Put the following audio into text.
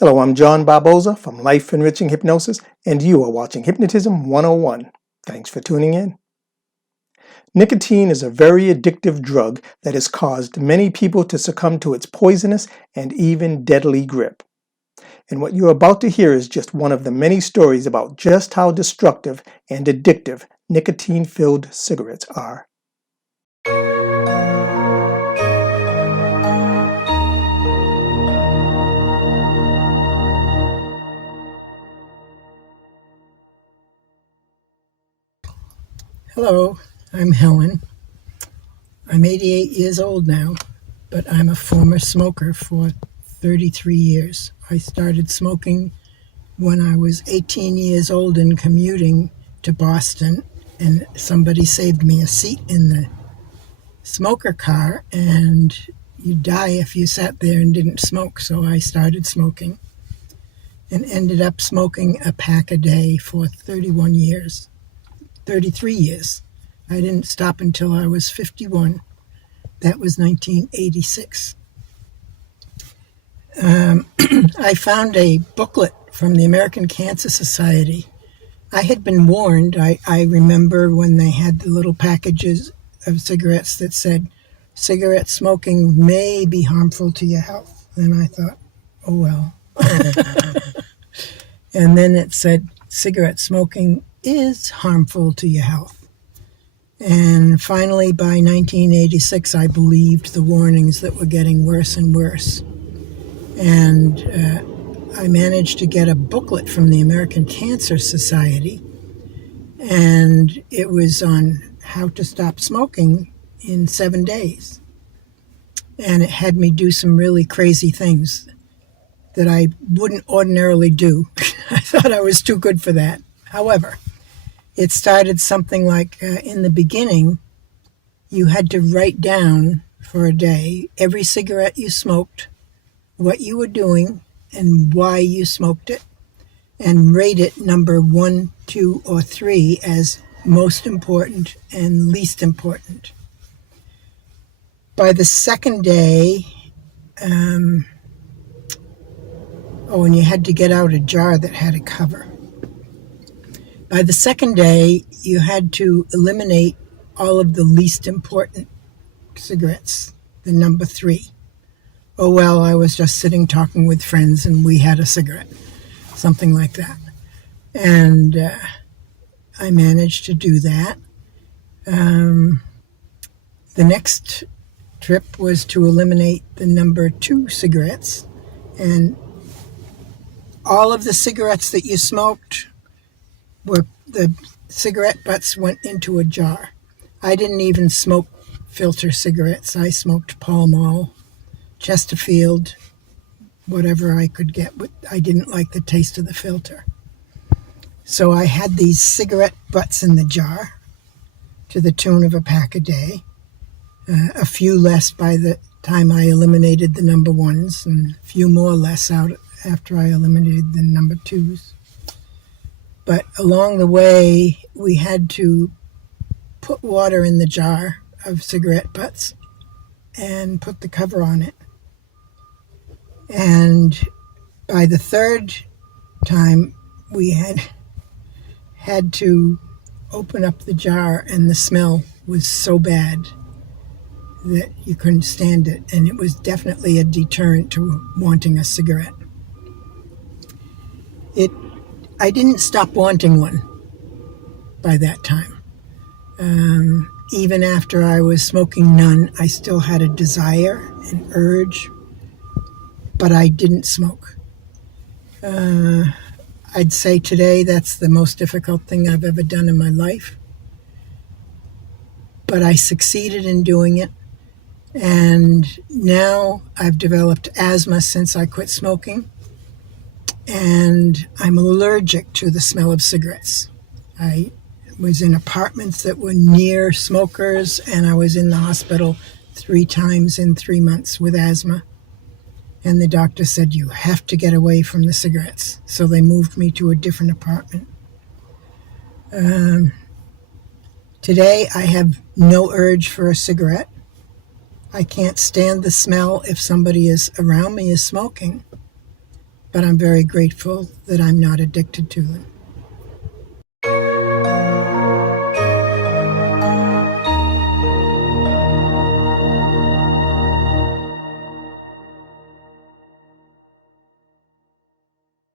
Hello, I'm John Barboza from Life Enriching Hypnosis, and you are watching Hypnotism 101. Thanks for tuning in. Nicotine is a very addictive drug that has caused many people to succumb to its poisonous and even deadly grip. And what you're about to hear is just one of the many stories about just how destructive and addictive nicotine-filled cigarettes are. Hello, I'm Helen. I'm 88 years old now, but I'm a former smoker for 33 years. I started smoking when I was 18 years old and commuting to Boston, and somebody saved me a seat in the smoker car, and you'd die if you sat there and didn't smoke, so I started smoking and ended up smoking a pack a day for 33 years. I didn't stop until I was 51. That was 1986. I found a booklet from the American Cancer Society. I had been warned. I remember when they had the little packages of cigarettes that said, cigarette smoking may be harmful to your health. And I thought, oh well. And then it said, cigarette smoking is harmful to your health. And finally, by 1986, I believed the warnings that were getting worse and worse. And I managed to get a booklet from the American Cancer Society, and it was on how to stop smoking in 7 days. And it had me do some really crazy things that I wouldn't ordinarily do. I thought I was too good for that. However, it started something like, in the beginning, you had to write down for a day every cigarette you smoked, what you were doing, and why you smoked it, and rate it number 1, 2, or 3 as most important and least important. By the second day, and you had to get out a jar that had a cover. By the second day, you had to eliminate all of the least important cigarettes, the number 3. Oh, well, I was just sitting talking with friends and we had a cigarette, something like that. And I managed to do that. The next trip was to eliminate the number 2 cigarettes. And all of the cigarettes that you smoked were the cigarette butts went into a jar. I didn't even smoke filter cigarettes. I smoked Pall Mall, Chesterfield, whatever I could get. But I didn't like the taste of the filter. So I had these cigarette butts in the jar to the tune of a pack a day, a few less by the time I eliminated the number 1s, and a few more less out after I eliminated the number 2s. But along the way, we had to put water in the jar of cigarette butts and put the cover on it. And by the third time, we had to open up the jar, and the smell was so bad that you couldn't stand it. And it was definitely a deterrent to wanting a cigarette. I didn't stop wanting one by that time. Even after I was smoking none, I still had a desire, an urge, but I didn't smoke. I'd say today that's the most difficult thing I've ever done in my life. But I succeeded in doing it. And now I've developed asthma since I quit smoking. And I'm allergic to the smell of cigarettes. I was in apartments that were near smokers, and I was in the hospital 3 times in 3 months with asthma. And the doctor said, you have to get away from the cigarettes. So they moved me to a different apartment. Today, I have no urge for a cigarette. I can't stand the smell if somebody is around me is smoking. but I'm very grateful that I'm not addicted to them.